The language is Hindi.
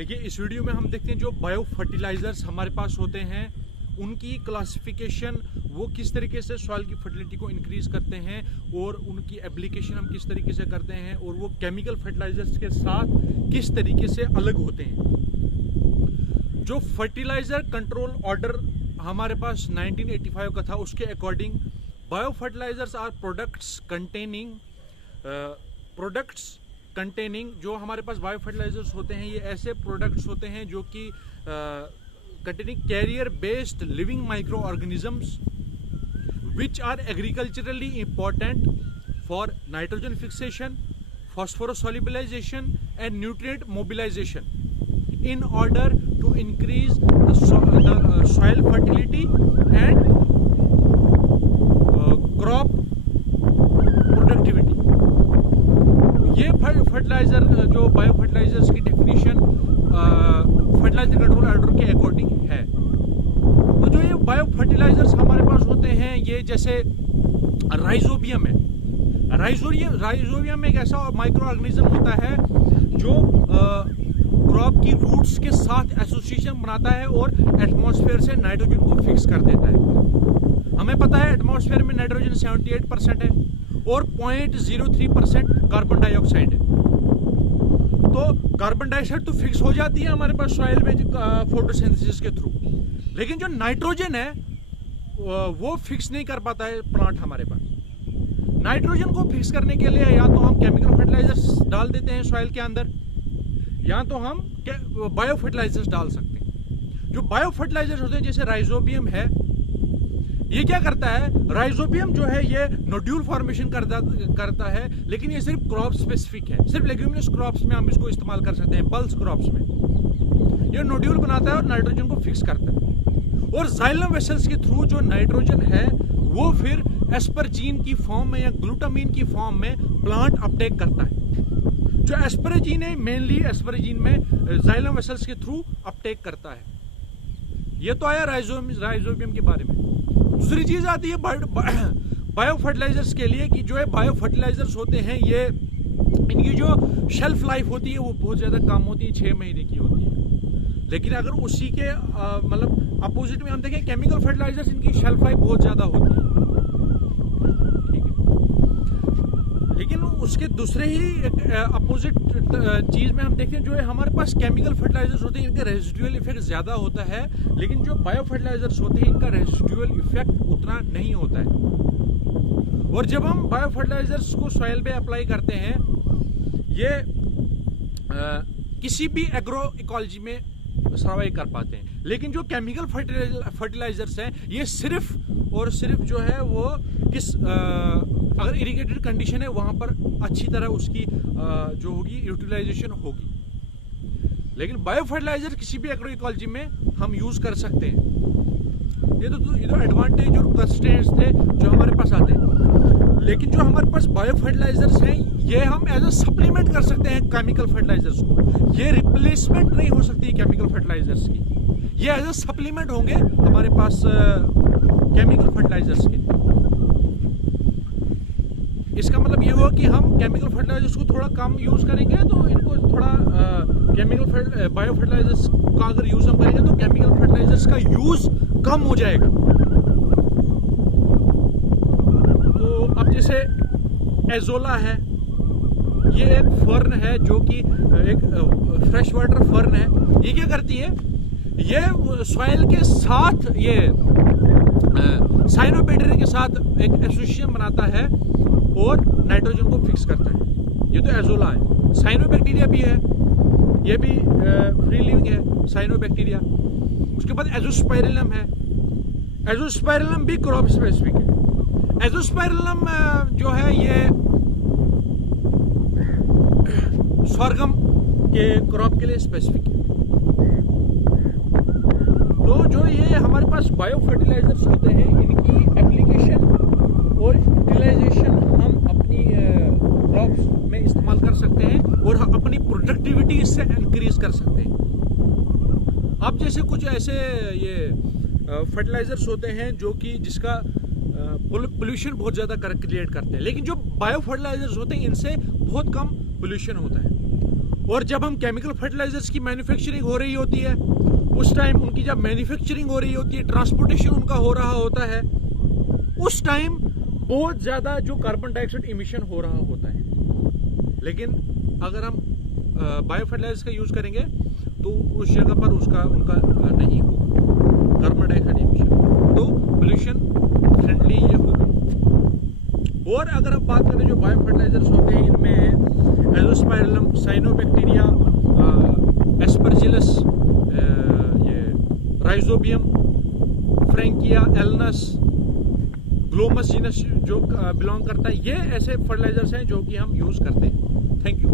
देखिए, इस वीडियो में हम देखते हैं जो बायो फर्टिलाइजर्स हमारे पास होते हैं उनकी क्लासिफिकेशन, वो किस तरीके से सॉइल की फर्टिलिटी को इंक्रीज करते हैं और उनकी एप्लीकेशन हम किस तरीके से करते हैं और वो केमिकल फर्टिलाइजर्स के साथ किस तरीके से अलग होते हैं। जो फर्टिलाइजर कंट्रोल ऑर्डर हमारे पास 1985 का था, उसके according bio fertilisers are products containing जो हमारे पास बायो फर्टिलाइजर्स होते हैं, ये ऐसे प्रोडक्ट्स होते हैं जो कि containing carrier based living microorganisms which are agriculturally important for nitrogen fixation, phosphorus solubilization and nutrient mobilization in order to increase the soil fertility and crop productivity। ये फर्टिलाइजर जो बायो फर्टिलाइजर्स की डेफिनेशन फर्टिलाइजर कंट्रोल ऑर्डर के अकॉर्डिंग है। तो जो ये बायो फर्टिलाइजर्स हमारे पास होते हैं, ये जैसे राइजोबियम है। राइजोबियम एक ऐसा माइक्रो ऑर्गेनिज्म होता है जो क्रॉप की रूट्स के साथ एसोसिएशन बनाता है और एटमॉस्फेयर से नाइट्रोजन को फिक्स कर देता है। हमें पता है एटमॉस्फेयर में नाइट्रोजन 78% है और 0.03% कार्बन डाइऑक्साइड है। तो कार्बन डाइऑक्साइड तो फिक्स हो जाती है हमारे पास सॉइल में फोटोसिंथेसिस के थ्रू, लेकिन जो नाइट्रोजन है वो फिक्स नहीं कर पाता है प्लांट हमारे पास। नाइट्रोजन को फिक्स करने के लिए या तो हम केमिकल फर्टिलाइजर्स डाल देते हैं सॉइल के अंदर, या तो हम बायो फर्टिलाइजर्स डाल सकते हैं। जो बायो फर्टिलाइजर्स होते हैं जैसे राइजोबियम है, ये क्या करता है, राइजोबियम जो है ये नोड्यूल फॉर्मेशन करता है, लेकिन ये सिर्फ क्रॉप स्पेसिफिक है। सिर्फ लेग्यूमिनस क्रॉप्स में हम इसको इस्तेमाल कर सकते हैं, पल्स क्रॉप्स में ये नोड्यूल बनाता है और नाइट्रोजन को फिक्स करता है। और जाइलम वेसल्स के थ्रू जो नाइट्रोजन है वो फिर एस्परजीन की फॉर्म में या ग्लूटामीन की फॉर्म में प्लांट अपटेक करता है। जो एस्परजीन है, मेनली एस्परजीन में जाइलम वेसल्स के थ्रू अपटेक करता है। ये तो आया राइजोबियम के बारे में। दूसरी चीज आती है बायो फर्टिलाइजर्स के लिए कि जो है बायो फर्टिलाइजर्स होते हैं ये इनकी जो शेल्फ लाइफ होती है वो बहुत ज्यादा कम होती है, 6 महीने की होती है। लेकिन अगर उसी के मतलब अपोजिट में हम देखें केमिकल फर्टिलाइजर्स, इनकी शेल्फ लाइफ बहुत ज्यादा होती है, ठीक है। लेकिन उसके दूसरे ही अपोजिट चीज में हम देखते हैं जो है हमारे पास केमिकल फर्टिलाइजर्स होते हैं, इनका रेजिडुअल इफेक्ट ज्यादा होता है, लेकिन जो बायो फर्टिलाइजर्स होते हैं इनका रेजिडुअल इफेक्ट उतना नहीं होता है। और जब हम बायो फर्टिलाइजर्स को सॉइल पे अप्लाई करते हैं, ये किसी भी एग्रो इकोलॉजी में सर्वाइव कर पाते हैं। लेकिन जो केमिकल फर्टिलाइजर्स हैं ये सिर्फ और सिर्फ जो है वो अगर इरिगेटेड कंडीशन है वहां पर अच्छी तरह उसकी जो होगी यूटिलाइजेशन होगी। लेकिन बायो फर्टिलाइजर किसी भी एग्रो इकोलॉजी में हम यूज कर सकते हैं। ये तो एडवांटेज और कंस्ट्रेंट्स थे जो हमारे पास आते हैं। लेकिन जो हमारे पास बायो फर्टिलाइजर्स हैं ये हम एज अ सप्लीमेंट कर सकते हैं केमिकल फर्टिलाइजर्स को। ये रिप्लेसमेंट नहीं हो सकती केमिकल फर्टिलाइजर्स की, ये एज अ सप्लीमेंट होंगे हमारे पास केमिकल फर्टिलाइजर्स के। इसका मतलब ये हुआ कि हम केमिकल फर्टिलाइजर्स को थोड़ा कम यूज करेंगे तो इनको थोड़ा बायो फर्टिलाइजर्स का अगर यूज हम करेंगे तो केमिकल फर्टिलाइजर्स का यूज कम हो जाएगा। तो अब जैसे एजोला है, ये एक फर्न है जो कि एक फ्रेश वाटर फर्न है। ये क्या करती है, ये सॉइल के साथ ये साइनोबैक्टीरिया के साथ एक एसोसिएशन बनाता है और नाइट्रोजन को फिक्स करता है। ये तो एजोला है। साइनोबैक्टीरिया भी है, ये भी फ्री लिविंग है साइनोबैक्टीरिया। उसके बाद एजोस्पाइरिलम है। एजोस्पाइरिलम भी क्रॉप स्पेसिफिक है। एजोस्पाइरिलम जो है ये स्वर्गम के क्रॉप के लिए स्पेसिफिक है। तो जो ये हमारे पास बायो फर्टिलाइजर्स होते हैं इनकी एप्लीकेशन और यूटिलाइजेशन हम अपनी क्रॉप्स में इस्तेमाल कर सकते हैं और अपनी प्रोडक्टिविटी इससे इंक्रीज कर सकते हैं। अब जैसे कुछ ऐसे ये फर्टिलाइजर्स होते हैं जो कि जिसका पोल्यूशन बहुत ज्यादा क्रिएट करते हैं, लेकिन जो बायो फर्टिलाइजर्स होते हैं इनसे बहुत कम पोल्यूशन होता है। और जब हम केमिकल फर्टिलाइजर्स की मैन्युफैक्चरिंग हो रही होती है, उस टाइम उनकी जब मैन्युफैक्चरिंग हो रही होती है, ट्रांसपोर्टेशन उनका हो रहा होता है, उस टाइम बहुत ज्यादा जो कार्बन डाइऑक्साइड इमिशन हो रहा होता है। लेकिन अगर हम बायो फर्टिलाइजर्स का यूज करेंगे तो उस जगह पर उनका नहीं होगा कार्बन डाइऑक्साइड इमिशन, तो पोल्यूशन फ्रेंडली ये होगा। और अगर आप बात करें जो बायो फर्टिलाइजर्स होते हैं, इनमें एजोस्पाइरलम, साइनोबैक्टीरिया, एस्परजिलस, ये rhizobium, Frankia, Alnus, Glomus genus जो बिलोंग करता है, ये ऐसे फर्टिलाइजर्स हैं जो कि हम यूज करते हैं। Thank you.